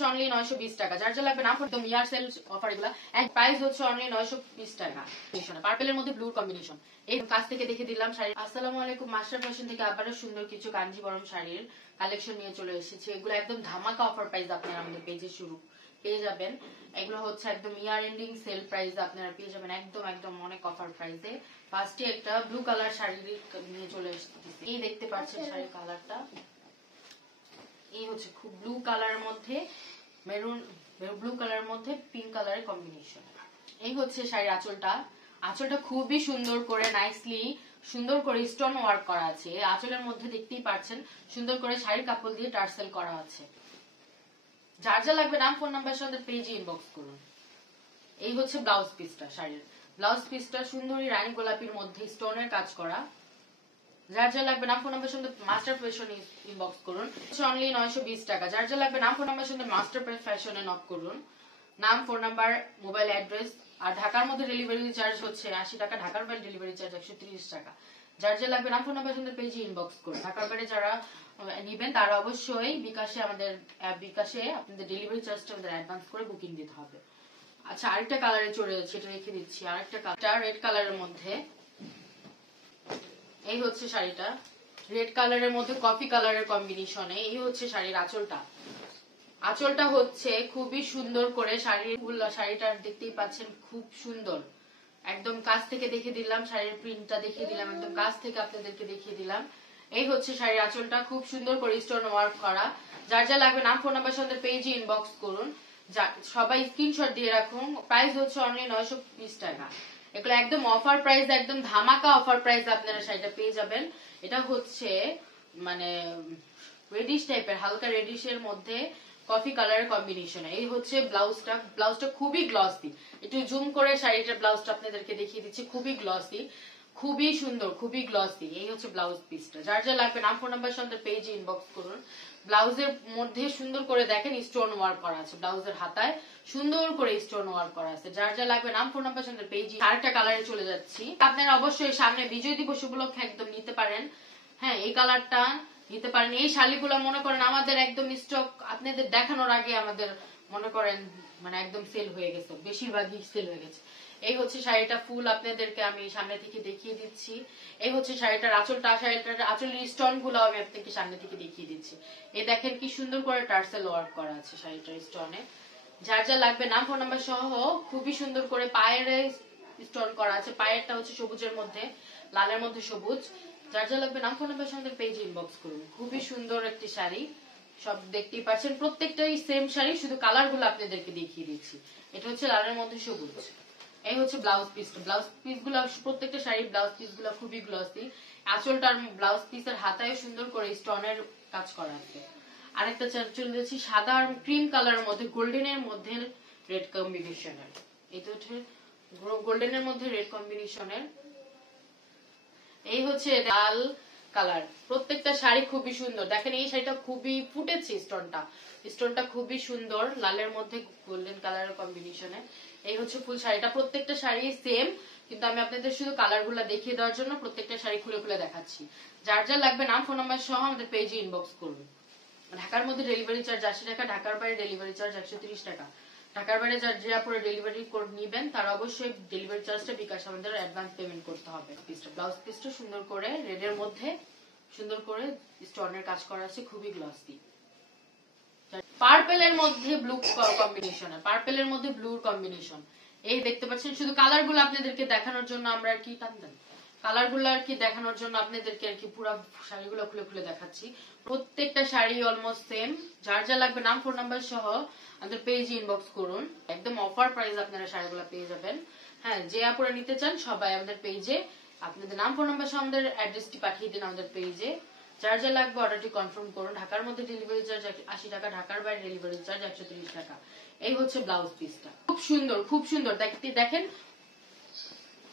হচ্ছে অনলি 920 টাকা। যার যা লাগবে নাম একদম ইয়ার সেল অফার এগুলা এক প্রাইস হচ্ছে অনলি 920 টাকা। পার্পেলের মধ্যে ব্লুর কম্বিনেশন এই কাছ থেকে দেখে দিলাম শাড়ি। আসসালামু আলাইকুম, মাস্টার ফ্যাশন থেকে আবারও সুন্দর কিছু কাঞ্জিবরম শাড়ির কালেকশন নিয়ে চলে এসেছি। এগুলো একদম ধামাকা অফার প্রাইস আপনারা আমাদের পেজে শুরু পেয়ে যাবেন। এগুলো হচ্ছে একদম ইয়ার এন্ডিং সেল প্রাইস আপনারা পেয়ে যাবেন একদম অনেক অফার প্রাইসে। ফার্স্টে একটা ব্লু কালার শাড়ি নিয়ে চলে এসেছি। এই দেখতে পাচ্ছেন শাড়ির কালারটা, এই হচ্ছে খুব ব্লু কালারের মধ্যে মেরুন ব্লু কালারের মধ্যে পিঙ্ক কালারের কম্বিনেশন। এই হচ্ছে শাড়ির আঁচলটা। আঁচলটা খুবই সুন্দর করে নাইসলি সুন্দর করে স্টোন ওয়ার্ক করা আছে। আঁচলের মধ্যে দেখতেই পাচ্ছেন সুন্দর করে শাড়ির কাপড় দিয়ে টার্সেল করা আছে। যার যা লাগবে নাম ফোন নাম্বার সাথে পেজে ইনবক্স করুন। এই হচ্ছে ব্লাউজ পিসটা, শাড়ির ব্লাউজ পিসটা সুন্দরী রানী গোলাপির মধ্যে স্টোনের কাজ করা। যার যা লাগবে নাম ফোন নাম্বার সঙ্গে মাস্টার ফ্যাশনে ইনবক্স করুন। অনলি 920 টাকা। যার যা লাগবে নাম ফোন নাম্বার সঙ্গে মাস্টার ফ্যাশনে নক করুন। নাম, ফোন নাম্বার, মোবাইল অ্যাড্রেস। আর ঢাকার মধ্যে ডেলিভারি চার্জ হচ্ছে 80 টাকা, ঢাকার বাইরে ডেলিভারি চার্জ 130 টাকা। যার যা লাগবে নাম ফোন নাম্বার সঙ্গে পেজে ইনবক্স করুন। ঢাকার বাইরে যারা নিবেন তারা অবশ্যই বিকাশে আপনাদের ডেলিভারি চার্জটা আমাদের অ্যাডভান্স করে বুকিং দিতে হবে। আচ্ছা, আরেকটা কালারে চলে যাচ্ছে, এটা রেখে দিচ্ছি। আরেকটা কালার রেড কালারের মধ্যে, এই হচ্ছে শাড়িটা রেড কালারের মধ্যে কফি কালারের কম্বিনেশনে। এই হচ্ছে শাড়ির আঁচলটা। আঁচলটা হচ্ছে খুবই সুন্দর করে শাড়িটা দেখতেই পাচ্ছেন, খুব সুন্দর। একদম কাছ থেকে দেখে দিলাম, শাড়ির প্রিন্টটা দেখিয়ে দিলাম, একদম কাছ থেকে আপনাদেরকে দেখিয়ে দিলাম। এই হচ্ছে শাড়ির আঁচলটা, খুব সুন্দর করে স্টোন ওয়ার্ক করা। যার যা লাগবে নাম ফোন নাম্বার সাথে পেজে ইনবক্স করুন। সবাই স্ক্রিনশট দিয়ে রাখুন। প্রাইস হচ্ছে অনলি 920 টাকা। এগুলো একদম অফার প্রাইস, একদম ধামাকা অফার প্রাইস আপনারা শাড়িটা পেয়ে যাবেন। এটা হচ্ছে মানে রেডিশ টাইপের, হালকা রেডিশের মধ্যে কফি কালারের কম্বিনেশন। এই হচ্ছে ব্লাউজটা। ব্লাউজটা খুবই গ্লসি, একটু জুম করে শাড়িটার ব্লাউজটা আপনাদেরকে দেখিয়ে দিচ্ছি। খুবই গ্লসি, খুবই সুন্দর, খুবই গ্লসি। এই হচ্ছে ব্লাউজ পিসটা। যার যা লাগবে নাম ফোন নাম্বার সাথে পেজে ইনবক্স করুন। ব্লাউজের মধ্যে সুন্দর করে দেখেন স্টোন ওয়ার্ক করা আছে, ব্লাউজের হাতায় সুন্দর করে স্টোন ওয়ার্ক করা আছে। যার যা লাগবে নাম ফোন নাম্বার সাথে পেজে। আরেকটা কালারে চলে যাচ্ছি। আপনারা অবশ্যই সামনে বিজয় দিবস উপলক্ষে একদম নিতে পারেন। হ্যাঁ, এই কালারটা নিতে পারেন। এই শাড়িগুলো মনে করেন আমাদের একদম স্টক আপনাদের দেখানোর আগে আমাদের মনে করেন মানে একদম সেল হয়ে গেছে, বেশিরভাগই সেল হয়ে গেছে। এই হচ্ছে শাড়িটা ফুল আপনাদেরকে আমি সামনে থেকে দেখিয়ে দিচ্ছি। এই হচ্ছে শাড়িটার আঁচলটা। শাড়িটার আঁচলের স্টোন গুলো আমি আপনাকে সামনে থেকে দেখিয়ে দিচ্ছি। এই দেখেন কি সুন্দর করে টার্সেল ওয়ার্ক করা আছে শাড়িটার স্টোনে। যার যা লাগবে নাম ফোন নাম্বার সহ খুবই সুন্দর করে পায়ের স্টোন করা আছে। পায়েরটা হচ্ছে সবুজের মধ্যে লালের মধ্যে সবুজ। যার যা লাগবে নাম ফোন নাম্বার সঙ্গে পেজে ইনবক্স করুন। খুবই সুন্দর একটি শাড়ি, সব দেখতেই পাচ্ছেন প্রত্যেকটাই সেম শাড়ি, শুধু কালার গুলো আপনাদেরকে দেখিয়ে দিচ্ছি। এটা হচ্ছে লালের মধ্যে সবুজ। এই হচ্ছে ব্লাউজ পিস। ব্লাউজ পিস গুলো প্রত্যেকটা শাড়ির ব্লাউজ পিস গুলো খুবই গ্লসি। আঁচলটার ব্লাউজ পিসের হাতায় সুন্দর করে স্টোনের কাজ করা আছে। আরেকটা চলে যাচ্ছি সাদা আর ক্রিম কালারের মধ্যে গোল্ডেনের মধ্যে রেড কম্বিনেশনের। এটা হচ্ছে গোল্ডেনের মধ্যে রেড কম্বিনেশনের। এই হচ্ছে লাল কালার। প্রত্যেকটা শাড়ি খুবই সুন্দর। দেখেন এই শাড়িটা খুবই ফুটেছে, স্টোনটা খুবই সুন্দর, লালের মধ্যে গোল্ডেন কালারের কম্বিনেশনে। এই হচ্ছে ফুল শাড়িটা। প্রত্যেকটা শাড়ি সেম, কিন্তু আমি আপনাদের শুধু কালার গুলা দেখিয়ে দেওয়ার জন্য প্রত্যেকটা শাড়ি খুলে খুলে দেখাচ্ছি। যার যা লাগবে নাম ফোন নাম্বার সহ আমাদের পেজে ইনবক্স করুন। ঢাকার মধ্যে ডেলিভারি চার্জ 80 টাকা, ঢাকার বাইরে ডেলিভারি চার্জ 130 টাকা। ঢাকার বাইরে যে পরে ডেলিভারি কোড নিবেন তারা অবশ্যই ডেলিভারি চার্জটা বিকাশ আমাদের অ্যাডভান্স পেমেন্ট করতে হবে। ব্লাউজ পিসটা সুন্দর করে রেডের মধ্যে সুন্দর করে স্টোনের কাজ করা আছে, খুবই গ্লসি। পার্পেলের মধ্যে ব্লু কম্বিনেশন, পার্পেলের মধ্যে ব্লুর কম্বিনেশন। এই দেখতে পাচ্ছেন, শুধু কালার গুলো আপনাদেরকে দেখানোর জন্য আমরা আর কি কালার গুলো আর কি দেখানোর জন্য আপনাদেরকে আর কি পুরো শাড়িগুলো খুলে খুলে দেখাচ্ছি। প্রত্যেকটা শাড়ি অলমোস্ট সেম। যার যা লাগবে নাম ফোন নাম্বার সহ আমাদের পেজে ইনবক্স করুন। একদম অফার প্রাইস আপনারা শাড়িগুলো পেয়ে যাবেন। হ্যাঁ, যে আপুরা নিতে চান সবাই আমাদের পেজে আপনাদের নাম ফোন নাম্বার সহ আমাদের অ্যাড্রেসটি পাঠিয়ে দিন আমাদের পেজে। যার যা লাগবে অর্ডারটি কনফার্ম করুন। ঢাকার মধ্যে ডেলিভারি চার্জ 80 টাকা, ঢাকার বাইরে ডেলিভারি চার্জ 130 টাকা। এই হচ্ছে ব্লাউজ পিসটা। খুব সুন্দর, খুব সুন্দর। দেখেন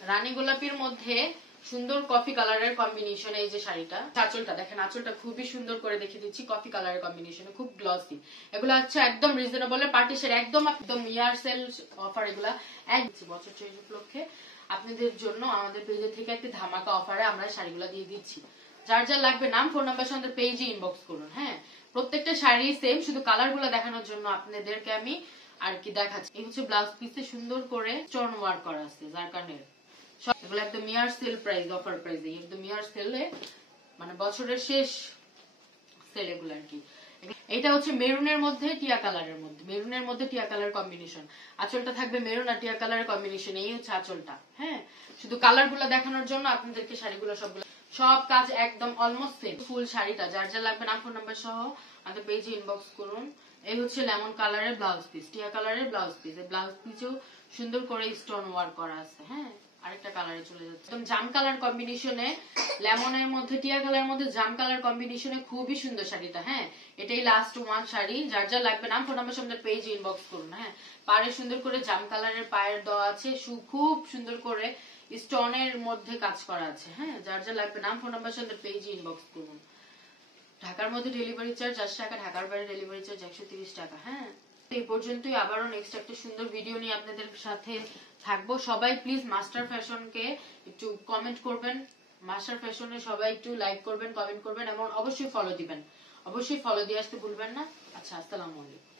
রানী গোলাপির মধ্যে সুন্দর কফি কালারের কম্বিনেশন। এই যে শাড়িটা, আঁচলটা দেখেন, আঁচলটা খুবই সুন্দর করে দেখে দিচ্ছি, কফি কালারের কম্বিনেশনে, খুব গ্লসি। এগুলো হচ্ছে একদম রিজনেবল পার্টি শাড়ি, একদম ইয়ার সেল অফার। এগুলা এক বছর চেঞ্জ উপলক্ষে আপনাদের জন্য আমাদের পেজে থেকে একটি ধামাকা অফারে আমরা শাড়িগুলো দিয়ে দিচ্ছি। যার যা লাগবে নাম ফোন নাম্বার সঙ্গে পেজে ইনবক্স করুন। হ্যাঁ, প্রত্যেকটা শাড়ি সেম, শুধু কালার গুলো দেখানোর জন্য আপনাদেরকে আমি আর কি দেখাচ্ছি। এই হচ্ছে ব্লাউজ পিসে সুন্দর করে স্টোন ওয়ার্ক করা আছে জারকানের। এগুলো একদম ইয়ার সেল প্রাইস, অফার প্রাইস, একদম ইয়ার সেলে, মানে বছরের শেষ সেল এগুলো আর কি। এটা হচ্ছে মেরুনের মধ্যে টিয়া কালারের মধ্যে, মেরুনের মধ্যে টিয়া কালার কম্বিনেশন। আঁচলটা থাকবে মেরুন আর টিয়া কালারের কম্বিনেশন। এই হচ্ছে আঁচলটা। হ্যাঁ, শুধু কালার গুলো দেখানোর জন্য আপনাদেরকে শাড়িগুলো সবগুলো, সব কাজ একদম অলমোস্ট সেম। ফুল শাড়িটা যার যা লাগবে নাম ফোন নাম্বার সহ আমাদের পেজে ইনবক্স করুন। এই হচ্ছে লেমন কালারের ব্লাউজ পিস, টিয়া কালারের ব্লাউজ পিস। এই ব্লাউজ পিসেও সুন্দর করে স্টোন ওয়ার্ক করা আছে। হ্যাঁ, আরেকটা কালারে চলে যাচ্ছে একদম জাম কালার কম্বিনেশনে, লেমনের মধ্যে টিয়া কালারের মধ্যে জাম কালার কম্বিনেশনে, খুবই সুন্দর শাড়িটা। হ্যাঁ, এটাই লাস্ট ওয়ান শাড়ি, যার যা লাগবে নাম ফোন নাম্বার আমাদের পেজে ইনবক্স করুন। হ্যাঁ, পাড়ে সুন্দর করে জাম কালারের পায়ের দেওয়া আছে, খুব সুন্দর করে স্টোনের মধ্যে কাজ করা আছে। হ্যাঁ, যার যা লাগবে নাম ফোন নাম্বার আমাদের পেজে ইনবক্স করুন। ঢাকার মধ্যে ডেলিভারি চার্জ 80 টাকা, ঢাকার বাইরে ডেলিভারি চার্জ 130 টাকা। হ্যাঁ, এই পর্যন্তই। আবারও নেক্সট একটা সুন্দর ভিডিও নিয়ে আপনাদের সাথে থাকবো। সবাই প্লিজ মাস্টার ফ্যাশনকে একটু কমেন্ট করবেন, মাস্টার ফ্যাশনে সবাই একটু লাইক করবেন, কমেন্ট করবেন এবং অবশ্যই ফলো দিবেন। অবশ্যই ফলো দিয়ে আসতে ভুলবেন না। আচ্ছা, আসসালামু আলাইকুম।